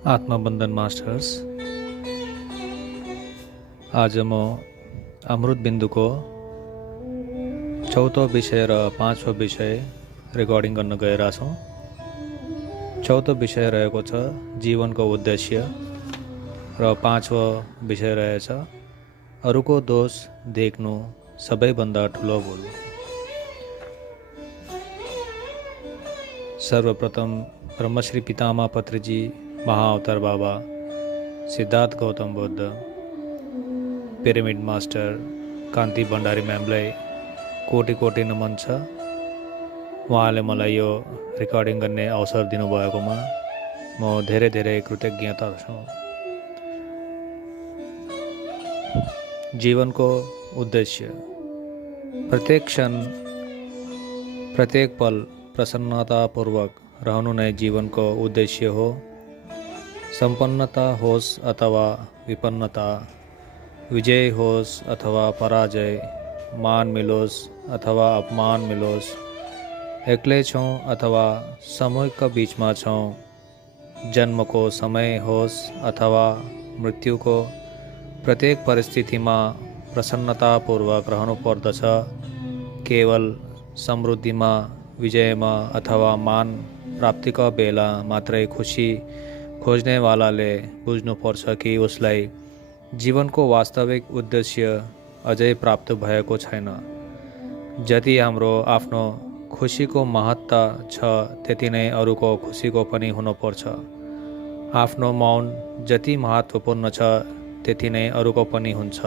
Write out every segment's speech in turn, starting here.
आत्मबन्धन masters आज म अमृत बिन्दुको चौथो विषय र पाँचौं विषय रेकर्डिङ गर्न गइरहेको छौँ। चौथो विषय रहेको छ जीवनको उद्देश्य र पाँचौं विषय रहेछ अरूको दोष देख्नु सबैभन्दा ठुलो भुल। सर्वप्रथम ब्रह्मश्री पितामह पत्रीजी, महाअवतार बाबा, सिद्धार्थ गौतम बुद्ध, पिरामिड मास्टर कान्ति भण्डारी म्यामलाई कोटि कोटि नमन छ। उहाँले मलाई यो रेकर्डिङ गर्ने अवसर दिनुभएकोमा म धेरै धेरै कृतज्ञता छु। जीवनको उद्देश्य प्रत्येक क्षण प्रत्येक पल प्रसन्नतापूर्वक रहनु नै जीवनको उद्देश्य हो। सम्पन्नता होस् अथवा विपन्नता, विजय होस् अथवा पराजय, मान मिलोस् अथवा अपमान मिलोस्, एक्लै छौँ अथवा समूहका बीचमा छौँ, जन्मको समय होस् अथवा मृत्युको, प्रत्येक परिस्थितिमा प्रसन्नतापूर्वक रहनु पर्दछ। केवल समृद्धिमा, विजयमा अथवा मान प्राप्तिका बेला मात्रै खुसी खोज्नेवालाले बुझ्नुपर्छ कि उसलाई जीवनको वास्तविक उद्देश्य अझै प्राप्त भएको छैन। जति हाम्रो आफ्नो खुसीको महत्ता छ त्यति नै अरूको खुसीको पनि हुनुपर्छ। आफ्नो मौन जति महत्त्वपूर्ण छ त्यति नै अरूको पनि हुन्छ।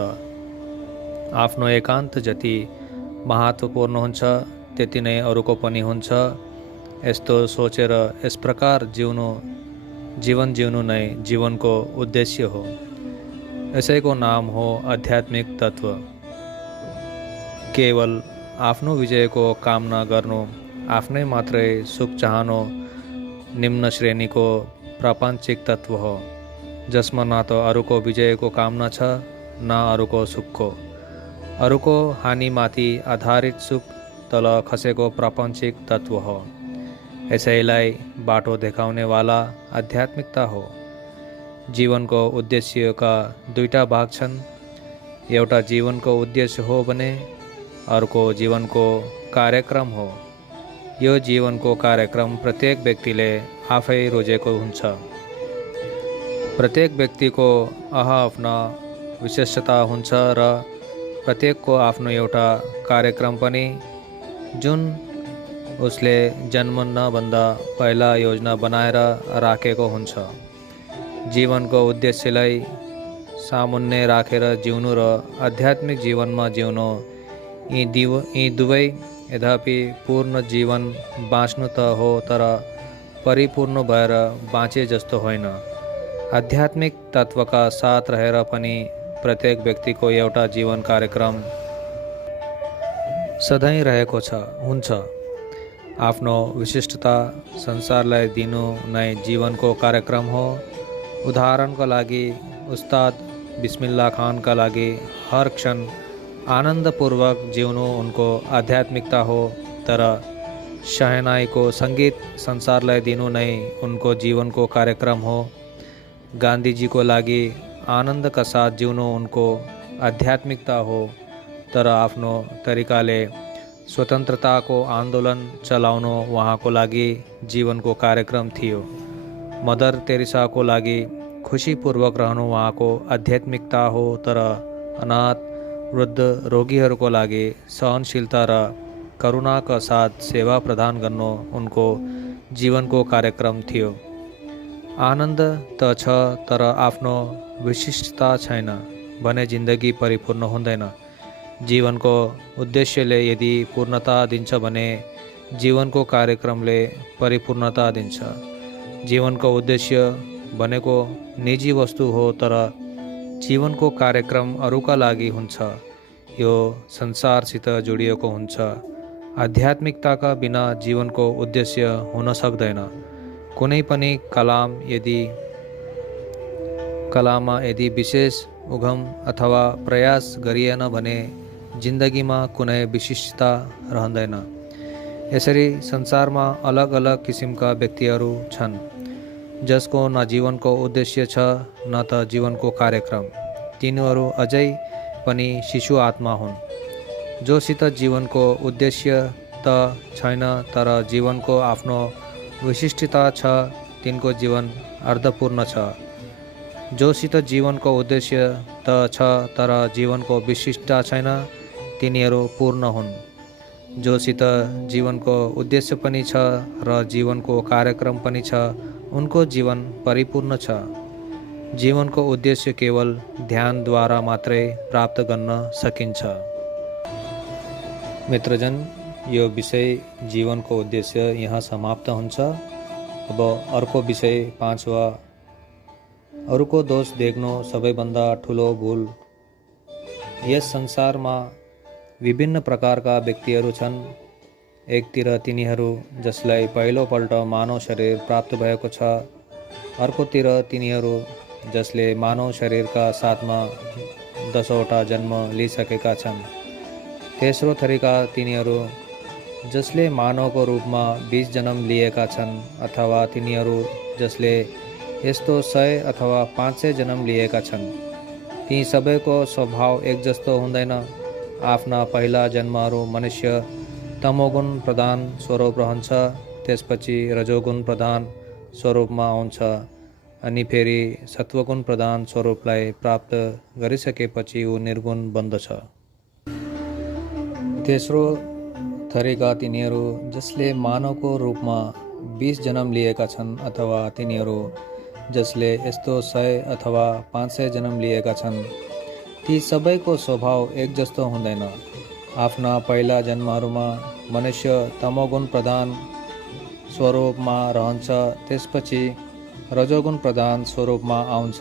आफ्नो एकान्त जति महत्त्वपूर्ण हुन्छ त्यति नै अरूको पनि हुन्छ। यस्तो सोचेर यस प्रकार जीवन जिउनु नै जीवनको उद्देश्य हो। यसैको नाम हो आध्यात्मिक तत्त्व। केवल आफ्नो विजयको कामना गर्नु, आफ्नै मात्रै सुख चाहनु निम्न श्रेणीको प्रापञ्चिक तत्त्व हो, जसमा न त अरूको विजयको कामना छ न अरूको सुखको। अरूको हानिमाथि आधारित सुख तल खसेको प्रापञ्चिक तत्त्व हो। यसैलाई बाटो देखाउनेवाला आध्यात्मिकता हो। जीवनको उद्देश्यका दुईटा भाग छन्। एउटा जीवनको उद्देश्य हो भने अर्को जीवनको कार्यक्रम हो। यो जीवनको कार्यक्रम प्रत्येक व्यक्तिले आफै रोजेको हुन्छ। प्रत्येक व्यक्तिको आफ्ना विशेषता हुन्छ र प्रत्येकको आफ्नो एउटा कार्यक्रम पनि, जुन उसले जन्मनभन्दा पहिला योजना बनाएर राखेको हुन्छ। जीवनको उद्देश्यलाई सामुन्ने राखेर जिउनु र आध्यात्मिक जीवनमा जिउनु, यी दुवै यद्यपि पूर्ण जीवन बाँच्नु त हो तर परिपूर्ण भएर बाँचे जस्तो होइन। आध्यात्मिक तत्त्वका साथ रहेर पनि प्रत्येक व्यक्तिको एउटा जीवन कार्यक्रम सधैँ रहेको हुन्छ। आफ्नो विशिष्टता संसारलाई दिनु नै जीवनको कार्यक्रम हो। उदाहरणका लागि उस्ताद बिस्मिल्लाह खानका लागि हर क्षण आनन्दपूर्वक जिउनु उनको आध्यात्मिकता हो, तर शहनाईको सङ्गीत संसारलाई दिनु नै उनको जीवनको कार्यक्रम हो। गान्धीजीको लागि आनन्दका साथ जिउनु उनको आध्यात्मिकता हो, तर आफ्नो तरिकाले स्वतन्त्रताको आन्दोलन चलाउनु उहाँको लागि जीवनको कार्यक्रम थियो। मदर तेरेसाको लागि खुसीपूर्वक रहनु उहाँको आध्यात्मिकता हो, तर अनाथ, वृद्ध, रोगीहरूको लागि सहनशीलता र करुणाका साथ सेवा प्रदान गर्नु उनको जीवनको कार्यक्रम थियो। आनन्द त छ तर आफ्नो विशिष्टता छैन भने जिन्दगी परिपूर्ण हुँदैन। जीवनको उद्देश्यले यदि पूर्णता दिन्छ भने जीवनको कार्यक्रमले परिपूर्णता दिन्छ। जीवनको उद्देश्य भनेको निजी वस्तु हो, तर जीवनको कार्यक्रम अरूका लागि हुन्छ। यो संसारसित जोडिएको हुन्छ। आध्यात्मिकताका बिना जीवनको उद्देश्य हुन सक्दैन। कुनै पनि कलामा यदि विशेष उद्यम अथवा प्रयास गरिएन भने जिन्दगीमा कुनै विशिष्टता रहँदैन। यसरी संसारमा अलग अलग किसिमका व्यक्तिहरू छन्। जसको न जीवनको उद्देश्य छ न त जीवनको कार्यक्रम। तिनीहरू अझै पनि शिशु आत्मा हुन्, जोसित जीवनको उद्देश्य त छैन तर जीवनको आफ्नो विशिष्टता छ। तिनको जीवन अर्थपूर्ण छ। जोसित जीवनको उद्देश्य त छ तर जीवनको विशिष्टता छैन, तिनीहरू पूर्ण हुन्। जोसित जीवनको उद्देश्य पनि छ र जीवनको कार्यक्रम पनि छ, उनको जीवन परिपूर्ण छ। जीवनको उद्देश्य केवल ध्यानद्वारा मात्रै प्राप्त गर्न सकिन्छ। मित्रजन, यो विषय जीवनको उद्देश्य यहाँ समाप्त हुन्छ। अब अर्को विषय 5वां, अरूको दोष देख्नु सबैभन्दा ठुलो भूल। यस संसारमा विभिन्न प्रकारका व्यक्तिहरू छन्। एकतिर तिनीहरू जसलाई पहिलोपल्ट मानव शरीर प्राप्त भएको छ, अर्कोतिर तिनीहरू जसले मानव शरीरका साथमा 10वटा जन्म लिइसकेका छन्। तेस्रो थरीका तिनीहरू जसले मानवको रूपमा 20 जन्म लिएका छन्, अथवा तिनीहरू जसले यस्तो 100 अथवा 500 जन्म लिएका छन्। ती सबैको स्वभाव एक जस्तो हुँदैन। आफ्ना पहिला जन्महरू मनुष्य तमोगुण प्रधान स्वरूप रहन्छ, त्यसपछि रजोगुण प्रधान स्वरूपमा आउँछ, अनि फेरि सत्वगुण प्रधान स्वरूपलाई प्राप्त गरिसकेपछि ऊ निर्गुण बन्दछ। तेस्रो थरीका तिनीहरू जसले मानवको रूपमा 20 जन्म लिएका छन्, अथवा तिनीहरू जसले यस्तो 100 अथवा 500 जन्म लिएका छन्। ती सबैको स्वभाव एक जस्तो हुँदैन। आफ्ना पहिला जन्महरूमा मनुष्य तमोगुण प्रधान स्वरूपमा रहन्छ, त्यसपछि रजोगुण प्रधान स्वरूपमा आउँछ,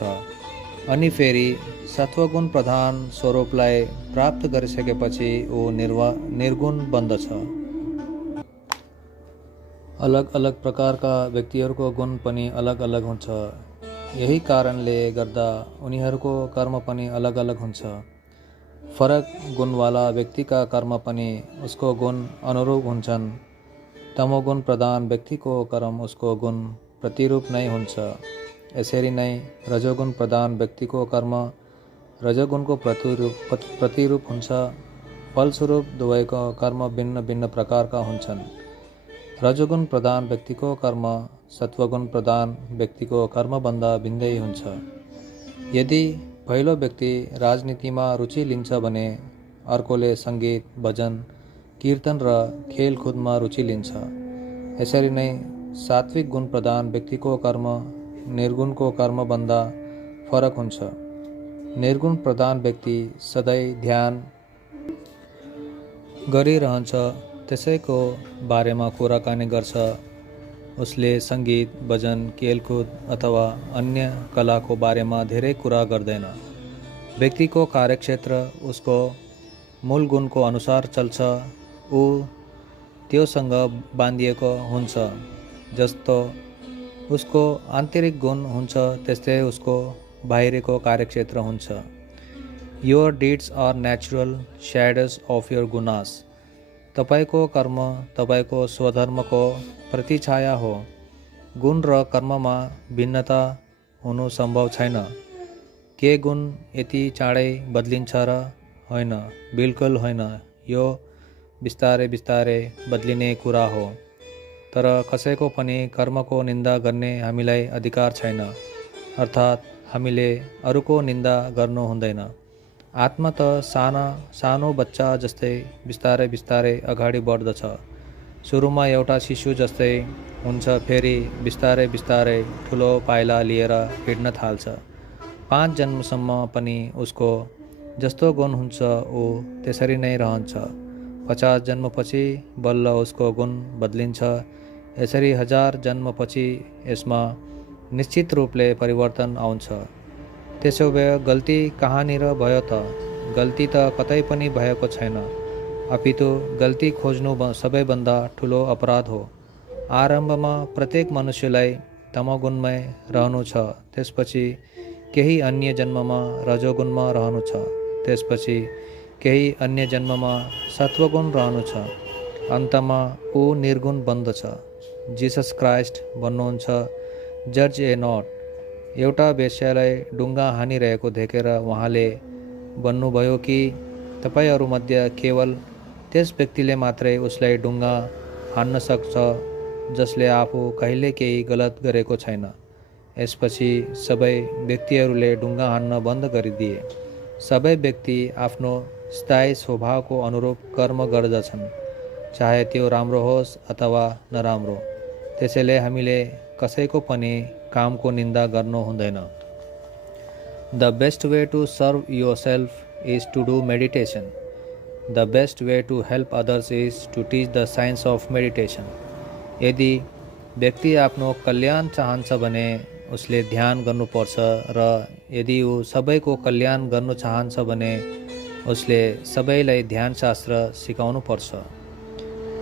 अनि फेरि सत्वगुण प्रधान स्वरूपलाई प्राप्त गरिसकेपछि ऊ निर्गुण बन्दछ। अलग अलग प्रकारका व्यक्तिहरूको गुण पनि अलग अलग हुन्छ। यही कारणले गर्दा उनीहरूको कर्म पनि अलग अलग हुन्छ। फरक गुणवाला व्यक्तिका कर्म पनि उसको गुण अनुरूप हुन्छन्। तमोगुण प्रधान व्यक्तिको कर्म उसको गुण प्रतिरूप नै हुन्छ। यसरी नै रजोगुण प्रधान व्यक्तिको कर्म रजोगुणको प्रतिरूप हुन्छ। फलस्वरूप दुवैको कर्म भिन्न भिन्न प्रकारका हुन्छन्। रजोगुण प्रधान व्यक्तिको कर्म सत्वगुण प्रधान व्यक्तिको कर्मभन्दा भिन्दै हुन्छ। यदि पहिलो व्यक्ति राजनीतिमा रुचि लिन्छ भने अर्कोले सङ्गीत, भजन, कीर्तन र खेलकुदमा रुचि लिन्छ। यसरी नै सात्विक गुण प्रधान व्यक्तिको कर्म निर्गुणको कर्मभन्दा फरक हुन्छ। निर्गुण प्रधान व्यक्ति सधैँ ध्यान गरिरहन्छ, त्यसैको बारेमा कुराकानी गर्छ। उसले सङ्गीत, भजन, खेलकुद अथवा अन्य कलाको बारेमा धेरै कुरा गर्दैन। व्यक्तिको कार्यक्षेत्र उसको मूल गुणको अनुसार चल्छ। ऊ त्योसँग बाँधिएको हुन्छ। जस्तो उसको आन्तरिक गुण हुन्छ, त्यस्तै उसको बाहिरको कार्यक्षेत्र हुन्छ। Your deeds are natural shadows of your gunas. तपाईको कर्म तपाईको स्वधर्मको प्रतिछाया हो। गुण र कर्ममा भिन्नता हुनु सम्भव छैन। के गुण यति चाँडै बदलिन्छ र? होइन, बिल्कुल होइन। यो बिस्तारै बिस्तारै बदलिने कुरा हो। तर कसैको पनि कर्मको निन्दा गर्ने हामीलाई अधिकार छैन। अर्थात् हामीले अरूको निन्दा गर्नु हुँदैन। आत्मा त सानो बच्चा जस्तै बिस्तारै बिस्तारै अगाडि बढ्दछ। सुरुमा एउटा शिशु जस्तै हुन्छ, फेरि बिस्तारै बिस्तारै ठुलो पाइला लिएर हिँड्न थाल्छ। 5 जन्मसम्म पनि उसको जस्तो गुण हुन्छ ऊ त्यसरी नै रहन्छ। 50 जन्मपछि बल्ल उसको गुण बदलिन्छ। यसरी 1000 जन्मपछि यसमा निश्चित रूपले परिवर्तन आउँछ। त्यसो भए गल्ती कहाँनिर भयो त? गल्ती त कतै पनि भएको छैन। अपितु गल्ती खोज्नु सबैभन्दा ठुलो अपराध हो। आरम्भमा प्रत्येक मनुष्यलाई तमोगुणमै रहनु छ, त्यसपछि केही अन्य जन्ममा रजोगुणमा रहनु छ, त्यसपछि केही अन्य जन्ममा सत्वगुण रहनु छ, अन्तमा ऊ निर्गुण बन्दछ। जिसस क्राइस्ट भन्नुहुन्छ, जज ए नट। एउटा वेश्यालाई डुङ्गा हानिरहेको देखेर उहाँले भन्नुभयो कि तपाईँहरूमध्ये केवल त्यस व्यक्तिले मात्रै उसलाई डुङ्गा हान्न सक्छ जसले आफू कहिले केही गलत गरेको छैन। यसपछि सबै व्यक्तिहरूले डुङ्गा हान्न बन्द गरिदिए। सबै व्यक्ति आफ्नो स्थायी स्वभावको अनुरूप कर्म गर्दछन्, चाहे त्यो राम्रो होस् अथवा नराम्रो। त्यसैले हामीले कसैको पनि कामको निन्दा गर्नु हुँदैन। The best way to serve yourself is to do meditation. The best way to help others is to teach the science of meditation. यदि व्यक्ति आफ्नो कल्याण चाहन्छ भने उसले ध्यान गर्नुपर्छ र यदि ऊ सबैको कल्याण गर्न चाहन्छ भने उसले सबैलाई ध्यान शास्त्र सिकाउनुपर्छ।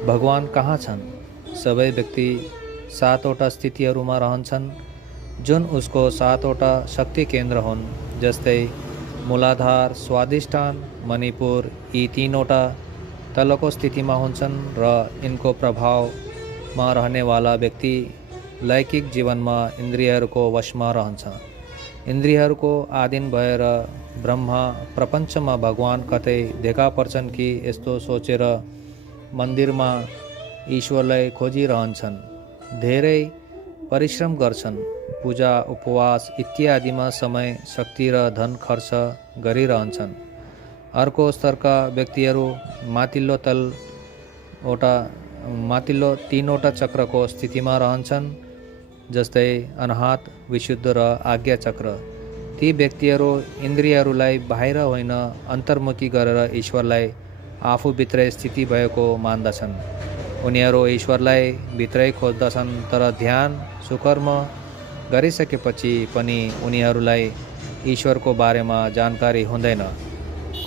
भगवान कहाँ छन्? सबै व्यक्ति 7वटा स्थितिहरूमा रहन्छन् जुन उसको 7वटा शक्ति केन्द्र हुन्, जस्तै मूलाधार, स्वाधिष्ठान, मणिपुर। यी 3वटा तलको स्थितिमा हुन्छन् र यिनको प्रभावमा रहनेवाला व्यक्ति लैकिक जीवनमा इन्द्रियहरूको वशमा रहन्छ। इन्द्रियहरूको आधीन भएर ब्रह्मा प्रपञ्चमा भगवान कतै देखा पर्छन् कि यस्तो सोचेर मन्दिरमा ईश्वरलाई खोजिरहन्छन्। धेरै परिश्रम गर्छन्, पूजा उपवास इत्यादिमा समय, शक्ति र धन खर्च गरिरहन्छन्। अर्को स्तरका व्यक्तिहरू माथिल्लो 3वटा चक्रको स्थितिमा रहन्छन्, जस्तै अनाहत, विशुद्ध र आज्ञा चक्र। ती व्यक्तिहरू इन्द्रियहरूलाई बाहिर होइन अन्तर्मुखी गरेर ईश्वरलाई आफूभित्रै स्थिति भएको मान्दछन्। उनीहरू ईश्वरलाई भित्रै खोज्दछन्, तर ध्यान सुकर्म गरिसकेपछि पनि उनीहरूलाई ईश्वरको बारेमा जानकारी हुँदैन।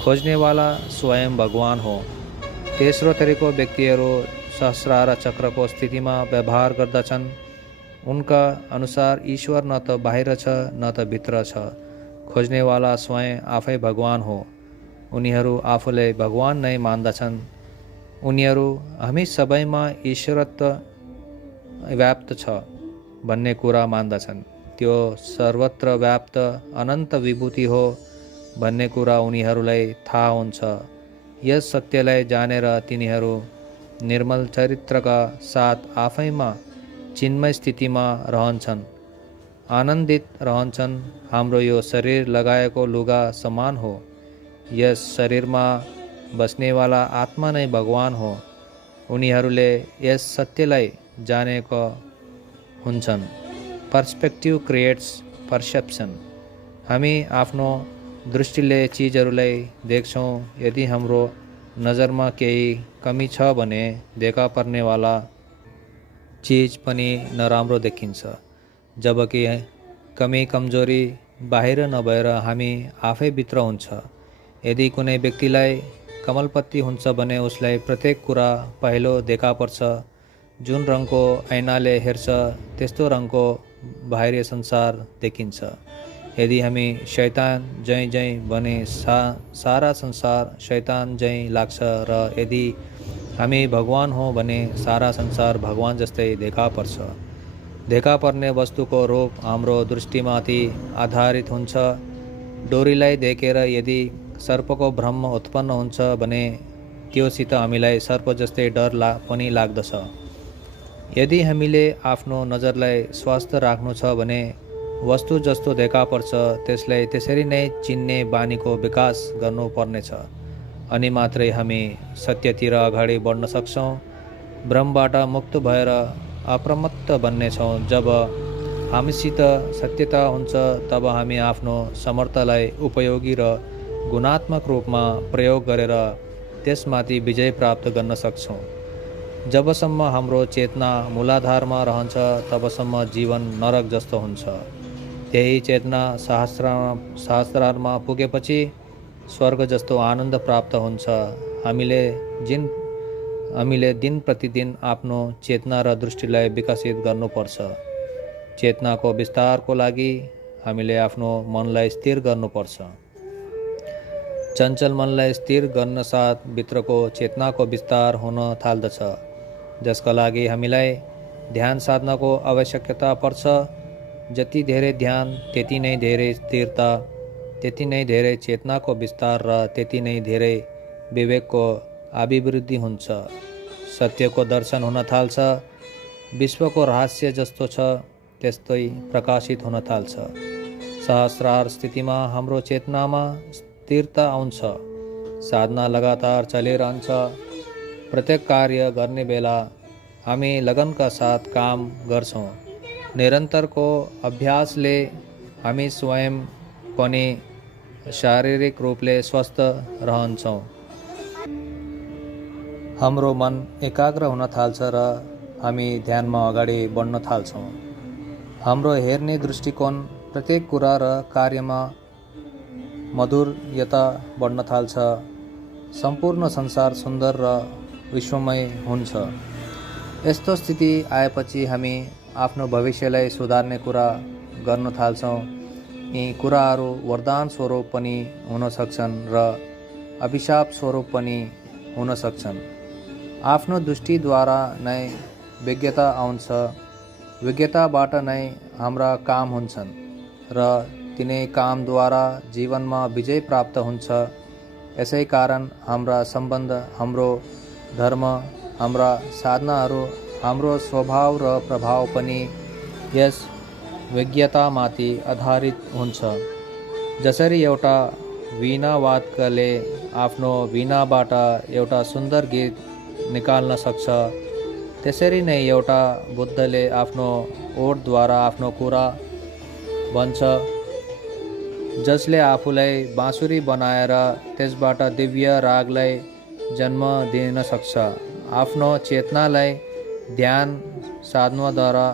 खोज्नेवाला स्वयं भगवान हो। तेस्रो थरीको व्यक्तिहरू सहस्रार चक्रको स्थितिमा व्यवहार गर्दछन्। उनका अनुसार ईश्वर न त बाहिर छ न त भित्र छ। खोज्नेवाला स्वयं आफै भगवान हो। उनीहरू आफूलाई भगवान नै मान्दछन्। उनीहरू हामी सबैमा ईश्वरत्व व्याप्त छ भन्ने कुरा मान्दछन्। त्यो सर्वत्र व्याप्त अनन्त विभूति हो भन्ने कुरा उनीहरूलाई थाहा हुन्छ। यस सत्यलाई जानेर तिनीहरू निर्मल चरित्रका साथ आफैमा चिन्मय स्थितिमा रहन्छन्, आनन्दित रहन्छन्। हाम्रो यो शरीर लगाएको लुगा समान हो। यस शरीरमा बस्नेवाला आत्मा नै भगवान हो। उनीहरूले यस सत्यलाई जानेका हुन्छन्। Perspective creates perception. हामी आफ्नो दृष्टिले चिजहरूलाई देख्छौँ। यदि हाम्रो नजरमा केही कमी छ भने देखा पर्नेवाला चिज पनि नराम्रो देखिन्छ, जबकि कमी कमजोरी बाहिर नभएर हामी आफै भित्र हुन्छ। यदि कुनै व्यक्तिलाई कमलपत्ती हुन्छ भने उसलाई प्रत्येक कुरा पहिलो देखा पर्छ। जुन रङको ऐनाले हेर्छ त्यस्तो रङको बाहिरी संसार देखिन्छ। यदि हामी शैतान जै जै भने सारा संसार शैतान जै लाग्छ र यदि हामी भगवान हो भने सारा संसार भगवान जस्तै देखा पर्छ। देखा पर्ने वस्तुको रूप हाम्रो दृष्टिमाथि आधारित हुन्छ। डोरीलाई देखेर यदि सर्पको भ्रम उत्पन्न हुन्छ भने त्योसित हामीलाई सर्प जस्तै डर पनि लाग्दछ। यदि हामीले आफ्नो नजरलाई स्वस्थ राख्नु छ भने वस्तु जस्तो देखा पर्छ त्यसलाई त्यसरी नै चिन्ने बानीको विकास गर्नुपर्नेछ। अनि मात्रै हामी सत्यतिर अगाडि बढ्न सक्छौँ। भ्रमबाट मुक्त भएर अप्रमत्त बन्नेछौँ। जब हामीसित सत्यता हुन्छ तब हामी आफ्नो समर्थलाई उपयोगी र गुणात्मक रूपमा प्रयोग गरेर त्यसमाथि विजय प्राप्त गर्न सक्छौँ। जबसम्म हाम्रो चेतना मूलाधारमा रहन्छ तबसम्म जीवन नरक जस्तो हुन्छ। त्यही चेतना सहस्रारमा पुगेपछि स्वर्ग जस्तो आनन्द प्राप्त हुन्छ। हामीले दिन प्रतिदिन आफ्नो चेतना र दृष्टिलाई विकसित गर्नुपर्छ। चेतनाको विस्तारको लागि हामीले आफ्नो मनलाई स्थिर गर्नुपर्छ। चञ्चल मनलाई स्थिर गर्न साथ भित्रको चेतनाको विस्तार हुन थाल्दछ, जसका लागि हामीलाई ध्यान साधनाको आवश्यकता पर्छ। जति धेरै ध्यान त्यति नै धेरै स्थिरता, त्यति नै धेरै चेतनाको विस्तार र त्यति नै धेरै विवेकको अभिवृद्धि हुन्छ। सत्यको दर्शन हुन थाल्छ। विश्वको रहस्य जस्तो छ त्यस्तै प्रकाशित हुन थाल्छ। सहस्रार स्थितिमा हाम्रो चेतनामा स्थिरता आउँछ। साधना लगातार चलिरहन्छ। प्रत्येक कार्य गर्ने बेला हामी लगनका साथ काम गर्छौँ। निरन्तरको अभ्यासले हामी स्वयं पनि शारीरिक रूपले स्वस्थ रहन्छौँ। हाम्रो मन एकाग्र हुन थाल्छ र हामी ध्यानमा अगाडि बढ्न थाल्छौँ। हाम्रो हेर्ने दृष्टिकोण प्रत्येक कुरा र कार्यमा मधुरता बढ्न थाल्छ। सम्पूर्ण संसार सुन्दर र विश्वमय हुन्छ। यस्तो स्थिति आएपछि हामी आफ्नो भविष्यलाई सुधार्ने कुरा गर्न थाल्छौँ। यी कुराहरू वरदान स्वरूप पनि हुन सक्छन् र अभिशाप स्वरूप पनि हुन सक्छन्। आफ्नो दृष्टिद्वारा नै विज्ञता आउँछ। विज्ञताबाट नै हाम्रा काम हुन्छन् र तिनै कामद्वारा जीवनमा विजय प्राप्त हुन्छ। यसै कारण हाम्रा सम्बन्ध, हाम्रो धर्म, हाम्रा साधनाहरू, हाम्रो स्वभाव र प्रभाव पनि यस विज्ञतामाथि आधारित हुन्छ। जसरी एउटा वीणावादकले आफ्नो वीणाबाट एउटा सुन्दर गीत निकाल्न सक्छ, त्यसरी नै एउटा बुद्धले आफ्नो ओठद्वारा आफ्नो कुरा भन्छ, जसले आफूलाई बाँसुरी बनाएर त्यसबाट दिव्य रागलाई जन्म दिन सक्छ। आफ्नो चेतनालाई ध्यान साधनाद्वारा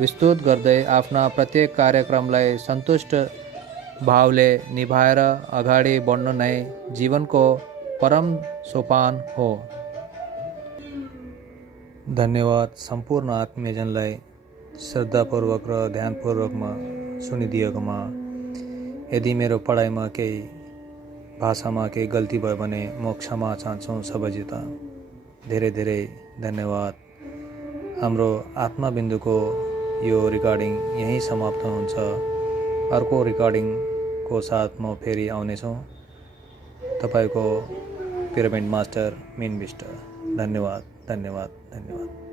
विस्तृत गर्दै आफ्ना प्रत्येक कार्यक्रमलाई सन्तुष्ट भावले निभाएर अगाडि बढ्नु नै जीवनको परम सोपान हो। धन्यवाद। सम्पूर्ण आत्मीयजनलाई श्रद्धापूर्वक र ध्यानपूर्वकमा सुनिदिएकोमा। यदि मेरो पढाइमा केही भाषामा केही गल्ती भयो भने म क्षमा चाहन्छु सबैसित। धेरै धेरै धन्यवाद। हाम्रो आत्मबिन्दुको यो रेकर्डिङ यहीँ समाप्त हुन्छ। अर्को रेकर्डिङको साथ म फेरि आउनेछु। तपाईँको पिरामिड मास्टर मिन विष्ट। धन्यवाद, धन्यवाद, धन्यवाद।